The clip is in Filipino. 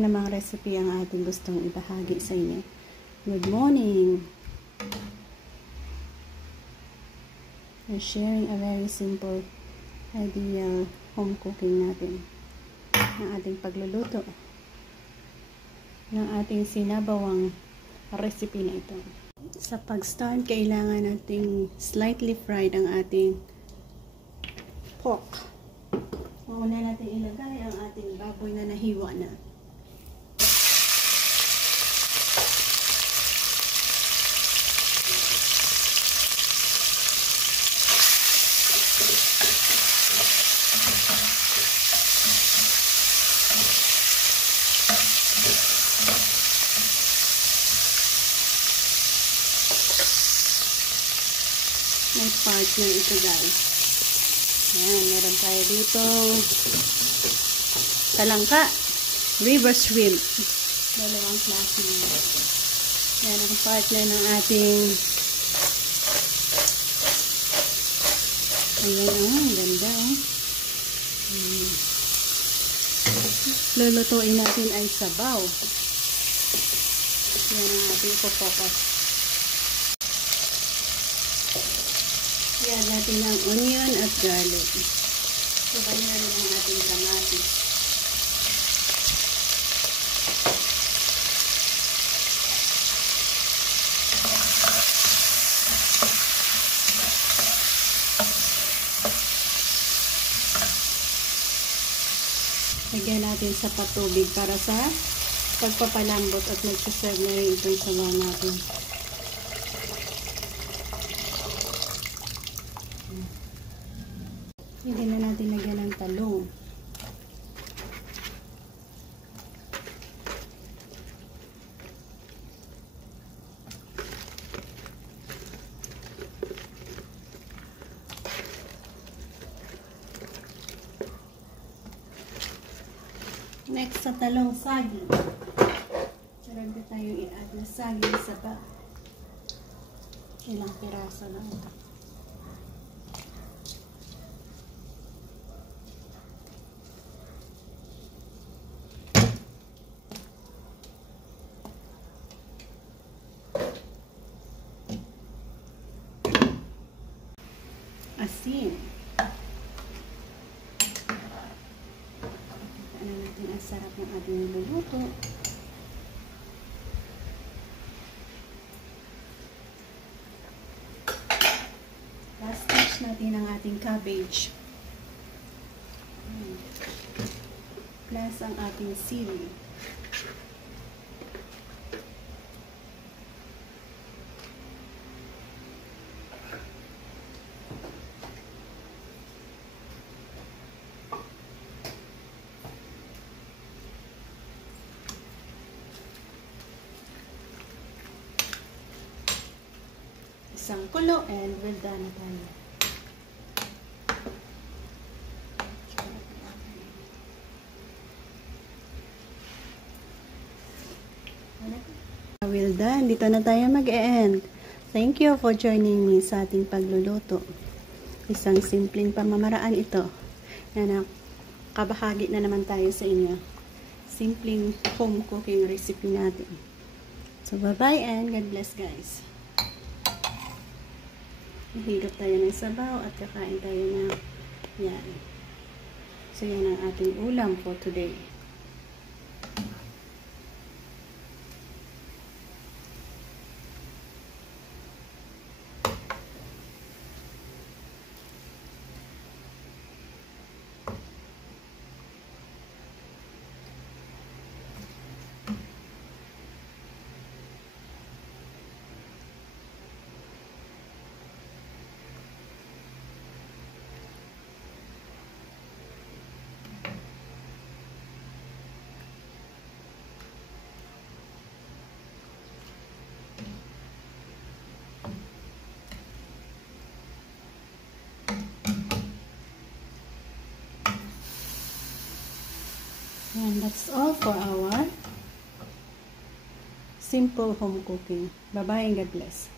Namang recipe ang ating gustong ibahagi sa inyo. Good morning! We're sharing a very simple, ideal home cooking natin. Ang ating pagluluto ng ating sinabawang recipe na ito. Sa pag-start, kailangan nating slightly fried ang ating pork. Una natin ilagay ang ating baboy na nahiwa na. May part na ito, guys. Ayan, meron tayo dito talangka, river shrimp. Dalawang klase na. Yan ang partner ng ating ayan, ang ganda, lulutuin natin ay sabaw. Yan ang ating ipopokas. Yan natin ang onion at garlic. Subayin na rin ang ating kamatis. Lagyan natin sa patubig para sa pagpapalambot at magsaserve na rin itong sabaw natin. Hindi na natin lagyan ng talong. Next sa talong, saging. Sarap na tayo i-add na saging sa ba. Ilang piraso lang ito. Asin. Ano natin ang sarap ng ating niluluto. Last touch natin ang ating cabbage. Plus ang ating sili. Isang kulo and we're done na tayo. Well done. Dito na tayo mag-end. Thank you for joining me sa ating pagluluto. Isang simpleng pamamaraan ito. Na kabahagi na naman tayo sa inyo. Simpleng home cooking recipe natin. So bye-bye and God bless, guys. Higop tayo ng sabaw at kakain tayo ng yan. So yan ang ating ulam for today. And that's all for our simple home cooking. Bye-bye and God bless.